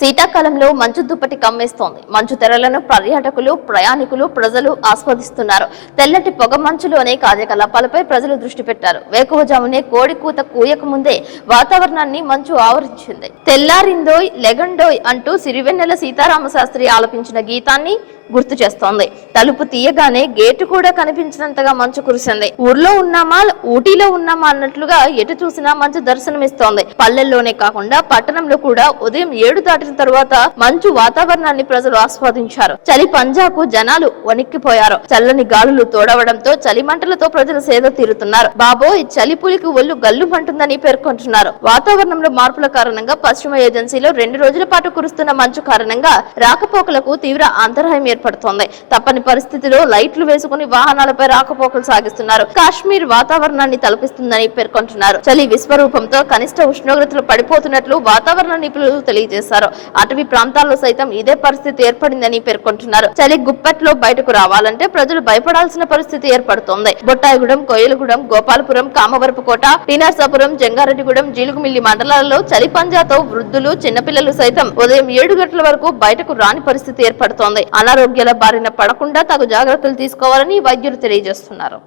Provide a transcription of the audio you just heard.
శీతాకాలంలో మంచు దుప్పటి కమ్మేస్తోంది. మంచు తెరలను పర్యాటకులు ప్రయాణికులు ప్రజలు ఆస్వాదిస్తున్నారు. తెల్లటి పొగ మంచులోనే కార్యకలాపాలపై ప్రజలు దృష్టి పెట్టారు. వేకువజామునే కోడి కూత కూయక ముందే వాతావరణాన్ని మంచు ఆవరించింది. తెల్లారిందోయ్ లెగండోయ్ అంటూ సిరివెన్నెల సీతారామ శాస్త్రి ఆలపించిన గీతాన్ని గుర్తు చేస్తోంది. తలుపు తీయగానే గేటు కూడా కనిపించినంతగా మంచు కురిసింది. ఊర్లో ఉన్నామా? ఊటీలో ఉన్నామా అన్నట్లుగా ఎటు చూసినా మంచు దర్శనమిస్తోంది. పల్లెల్లోనే కాకుండా పట్టణంలో కూడా ఉదయం ఏడు దాటిన తరువాత మంచు వాతావరణాన్ని ప్రజలు ఆస్వాదించారు. చలి పంజాకు జనాలు వణిక్కిపోయారు. చల్లని గాలులు తోడవడంతో చలి మంటలతో ప్రజలు సేద తీరుతున్నారు. బాబోయ్ చలి పులికి ఒళ్ళు గల్లుమంటుందని పేర్కొంటున్నారు. వాతావరణంలో మార్పుల కారణంగా పశ్చిమ ఏజెన్సీలో రెండు రోజుల పాటు కురుస్తున్న మంచు కారణంగా రాకపోకలకు తీవ్ర అంతరాయం ఏర్పడుతోంది. తప్పని పరిస్థితిలో లైట్లు వేసుకుని వాహనాలపై రాకపోకలు సాగిస్తున్నారు. కాశ్మీర్ వాతావరణాన్ని తలపిస్తుందని పేర్కొంటున్నారు. చలి విశ్వరూపంతో కనిష్ట ఉష్ణోగ్రతలు పడిపోతున్నట్లు వాతావరణ నిపుణులు తెలియజేశారు. అటవీ ప్రాంతాల్లో సైతం ఇదే పరిస్థితి ఏర్పడిందని పేర్కొంటున్నారు. చలి గుప్పట్లో బయటకు రావాలంటే ప్రజలు భయపడాల్సిన పరిస్థితి ఏర్పడుతోంది. బొట్టాయిగూడెం కోయిలగూడెం గోపాలపురం కామవరపుకోట టీనర్సాపురం జంగారెడ్డిగూడెం జీలుగుమిల్లి మండలాల్లో చలి పంజాతో వృద్ధులు చిన్నపిల్లలు సైతం ఉదయం ఏడు గంటల వరకు బయటకు రాని పరిస్థితి ఏర్పడుతోంది. అనారోగ్యాల బారిన పడకుండా తగు జాగ్రత్తలు తీసుకోవాలని వైద్యులు తెలియజేస్తున్నారు.